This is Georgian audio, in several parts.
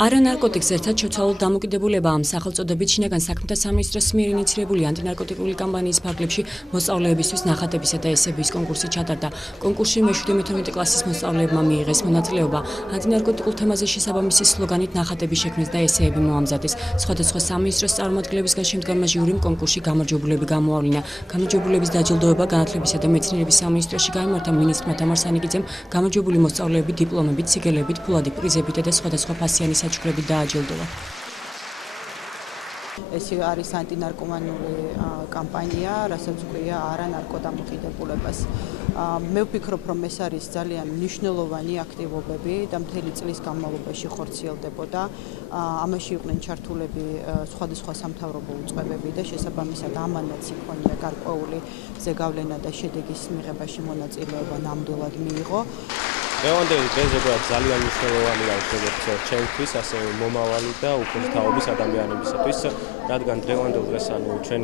არანარკოტიკს ერთად შოთვალულ დამოკიდებულება ამ სახელწოდებით შინაგან საქმეთა სამინისტროს მიერ ინიციირებული ანტინარკოტიკული კამპანიის ფარგლებში მოსწავლეებისთვის ნახატებისა და ესების კონკურსი ჩატარდა. კონკურსში მე-7-12 კლასის მოსწავლეებმა მიიღეს მონაწილეობა. ანტინარკოტიკულ თემაზე შესაბამისი სლოგანით ნახატები შექმნეს და ესეები მოამზადეს. სხვადასხვა სამინისტროს წარმომადგენლებისგან შემდგარმა ჟიურიმ კონკურსში გამარჯვებულები გამოავლინა. გამარჯვებულების დაჯილდოება განათლებისა და მეცნიერების სამინისტროში გაიმართა მინისტრმა თამარ სანიკიძემ. გამარჯვებული მოსწავლეები დიპლომებით, სიგელებით, ფულადი პრიზებით და სხვადასხვა ფასიანი საჩუქრებით დააჯილდოვა. ეს არის ანტინარკომანული კამპანია, რასაც ქვია არანარკოდამოკიდებულებას. მე ვფიქრობ, რომ ეს არის ძალიან მნიშვნელოვანი აქტივობები და მთელი წლის განმავლობაში ხორციელდებოდა. ამაში იყვნენ ჩართულები სხვადასხვა სამთავრობო უწყებები და შესაბამისად ამანაც იქონია გარკვეული ზეგავლენა და შედეგის მიღებაში მონაწილეობა ნამდვილად მიიღო. დღევანდელი დღე ზოგადად ძალიან მნიშვნელოვანია როგორც ჩემთვის, ასევე მომავალი და უკუღთაობის ადამიანებისათვის, რადგან დღევანდელ დღეს ჩვენ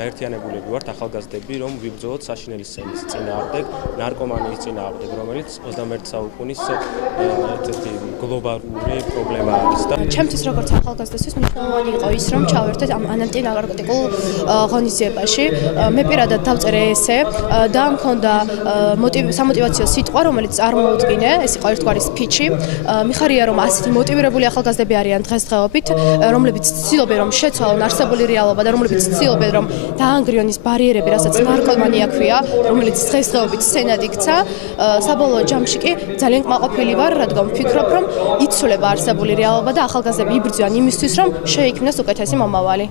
გაერთიანებულები ვართ ახალგაზრდები, რომ ვიბრძოლოთ საშინელი სცენის წინააღმდეგ, ნარკომანიის წინააღმდეგ, რომელიც 21 საუკუნის ერთ-ერთი გლობალური პრობლემა არის. ჩემთვის როგორც ახალგაზრდისთვის მნიშვნელოვანი იყო ის, რომ ჩავერთეთ ამ ანტინარკოტიკულ ღონისძიებაში. მე პირადად დავწერე ესე და მქონდა სამოტივაციო სიტყვა, რომელიც წარმოუდგინე. ეს იყო ერთგვარი სპიჩი. მიხარია, რომ ასეთი მოტივირებული ახალგაზრდები არიან დღესდღეობით, რომლებიც ცდილობენ, რომ შეცვალონ არსებული რეალობა და რომლებიც ცდილობენ, რომ დაანგრიონ ის ბარიერები, რასაც ნარკომანია ქვია, რომელიც დღესდღეობით სცენად იქცა. საბოლოო ჯამში კი ძალიან კმაყოფილი ვარ, რადგან ვფიქრობ, რომ იცვლება არსებული რეალობა და ახალგაზრდები იბრძვიან იმისთვის, რომ შეიქმნას უკეთესი მომავალი.